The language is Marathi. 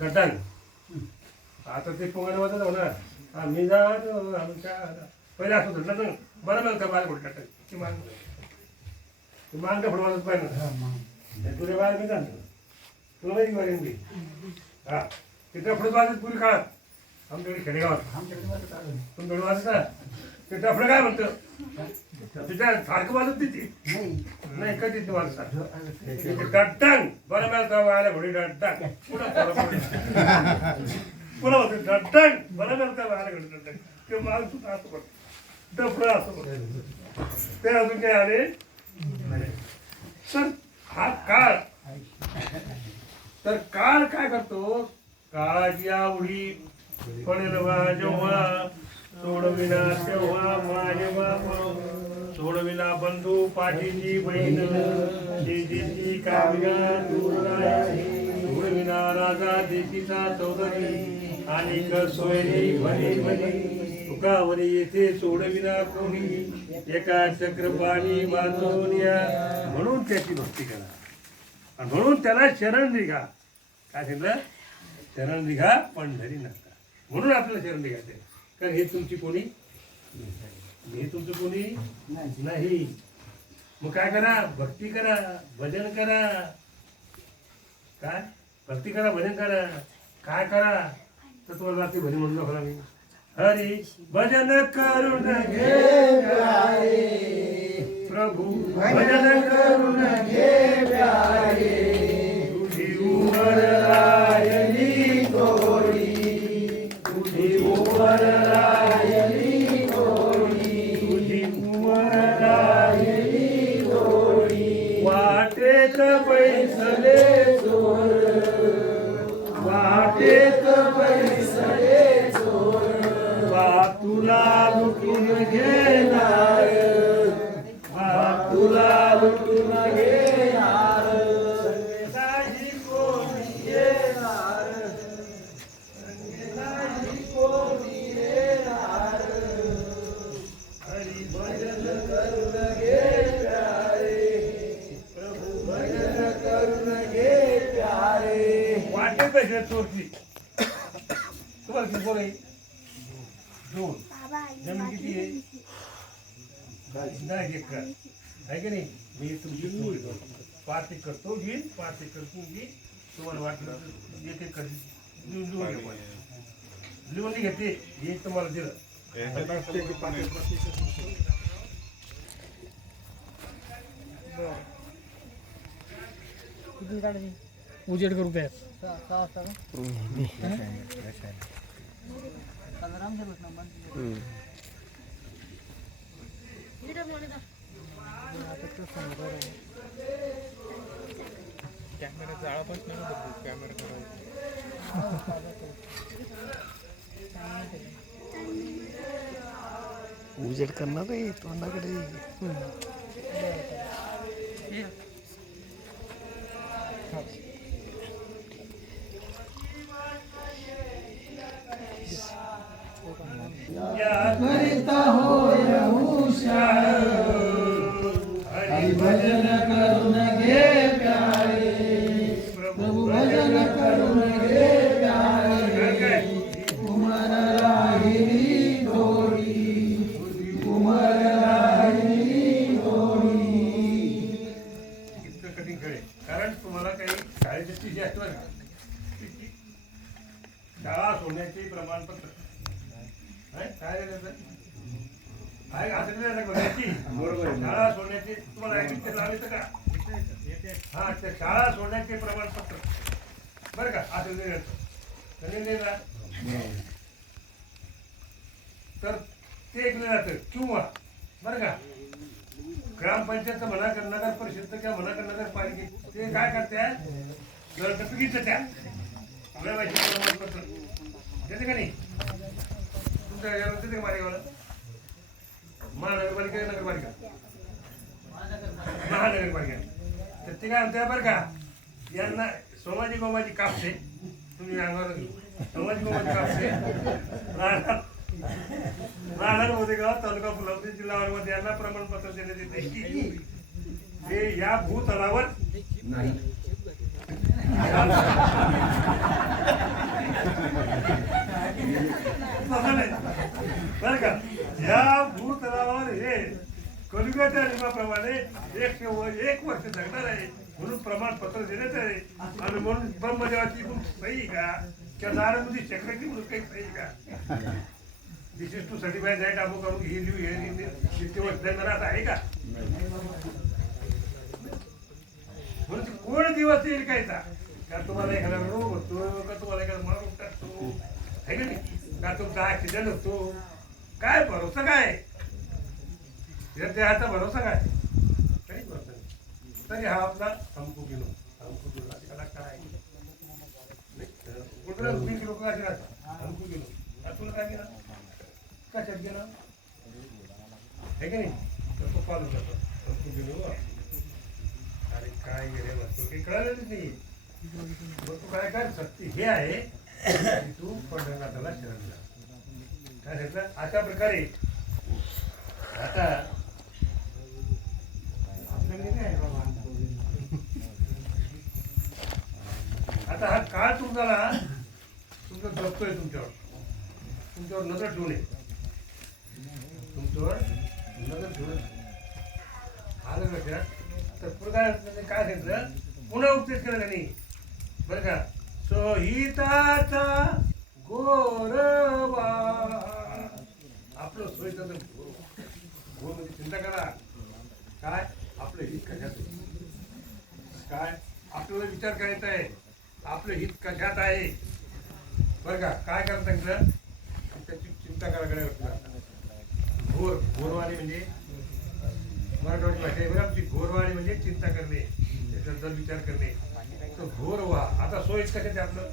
गटांग आता ते पोंगल वाजत होणार आम्ही जा आमच्या पहिले असं धरलं तर बरं मिळतं का बाहेर कुठं टाक ती मान का फुटवाजत पाहिजे तुझ्या बाहेर मी जाणतो तुला माहिती बाहेर मी हा तिथे फुटत वाजत पुरी काळात आमच्याकडे खेडेगावात तुमच्याकडे वाजत ना ते डफडं काय म्हणतं तिच्या सारखं वाजत तिथे नाही का तिथे वाजतात डट्टांग बरं मिळतं व्हायला घोडी डट्टांग पुन्हा होते डट्टांग बरं मिळतं व्हायला घोडी डट्टांग ते माल सुद्धा असं पडतं डफडं असं पडतं ते अजून काय आले तर हा काळ तर काळ काय करतो काळाची आवडी पडेल जेव्हा सोडविना तेव्हा माझे बाप सोडविना बंधू पाठीची बहीण शेतीची काव्या सोडविना राजा देशीचा चौधरी आणि सोयरी भणी भणी तुकावरी येथे सोडविना कोणी एका चक्रपाणी वाचवण्या म्हणून त्याची भक्ती करा आणि म्हणून त्याला शरण निघा काय सांगितलं शरण निघा पंढरी नका म्हणून आपल्याला शरण निघायचं कारण हे तुमची कोणी हे तुमचं कोणी नाही मग काय करा भक्ती करा भजन करा काय भक्ती करा भजन करा काय करा तर तुम्हाला रात्री भजन म्हणून दाखवला मी हरी भजन करून घे प्यारे प्रभू भजन करून घे प्यारे तुझी उमर रायली तोडी तुझी उमर रायली तोडी तुझी उमर रायली तोडी वाटेत पैसले चोर वाटेत पैसले तुला लुटून घेणार तुला लुटून घेणार नाही कोणी येणार नाही कोणी येणार हरी भजन करून घे प्यारे प्रभू भजन करून घे प्यारे वाटे पैसे चोरली तुम्हाला किती बोलाय दोन जमीन किती आहे 10 एकर आहे की नाही मी तुमची 5 एकर तो घेईन 5 एकर तू घे तुम्हाला वाटलं 1 एकर लिहून घेते हे तुम्हाला दिलं उजेड करू द्या कॅमेरा जाळापासून कॅमेरा उजेड करणार आहे तोंडाकडे करिता होय हुशार हरी भजन करून घे प्यारे प्रभू भजन करून घे प्यारे उमर राहिली थोडी उमर राहिली थोडी इतकं कठीण खेळ कारण तुम्हाला काही शाळेची असते बरं का शाळा सोडण्याचे प्रमाणपत्र काय शाळा सोडण्याचे तुम्हाला लावायचं का हा त्या शाळा सोडण्याचे प्रमाणपत्र बरं का असं देण्याचं तर ते ऐकलं जातं किंवा बरं का ग्रामपंचायतचं म्हणा नगर परिषदचं किंवा म्हणा नगरपालिकेत ते काय करतात गळटपिकीचं त्या प्रमाणपत्र देते का नाही महानगरपालिका नगरपालिका महानगरपालिका तर ते काय म्हणते बरं का यांना सोमाजी गोमाजी कापसे तुम्ही अंगावर सोमाजी गोमाजी कापसे राहणार होते गाव तालुका फुलावती जिल्हा औरंगाबाद यांना प्रमाणपत्र देण्यात येते की हे या भूतलावर नाही युगाच्या नियमाप्रमाणे 1 वर्ष जगणार आहे म्हणून प्रमाणपत्र देण्यात आहे. आणि म्हणून ब्रह्मदेवाची म्हणून सही का किंवा नारदमध्ये चक्रकी म्हणून काही सही का दिस इज टू सर्टिफाय दॅट अमुक अमुक हे लिहू हे देणार असं आहे का? म्हणून कोण दिवस येईल कायचा का तुम्हाला एखादा रोग होतो का तुम्हाला एखादा माणूस टाकतो आहे का नाही का तुमचा ऍक्सिडेंट होतो काय भरोसा काय या देहाचा भरोसा काय काही भरोसा नाही. तरी हा आपला हमकू गेलो त्याला काय कुठे लोक असे राहतात हमकू गेलो तुला काय केलं कशात गेला आहे का नाही तर तो फॉलो करतो हमकू गेलो अरे काय गेले वस्तू काही कळालेच नाही. मग तू काय कर सत्य हे आहे की तू पंढरनाथाला शरण जा. काय सांगितलं अशा प्रकारे आता आपल्याकडे काय आहे बाबा आता हा काळ तुमचा जपतोय तुमच्यावर नजर ठेवून आहे तुमच्यावर नजर ठेवून आलं लक्षात. तर पुढे काय सांगितलं पुन्हा उपदेश केला त्यांनी बरं का सोहिताचा गोरवा आपलं सोयीचं गोर म्हणजे चिंता करा काय आपलं हित कशात काय आपल्याला विचार करायचा आहे आपलं हित कशात आहे बरं का काय करायला सांगितलं त्याची चिंता करायला घोरवाणी म्हणजे मराठवाडी भाषा आहे बरं आमची घोरवाणी म्हणजे चिंता करणे त्याच्याबद्दल विचार करणे तर घोर व्हा. आता सोयीत कशाचे आपलं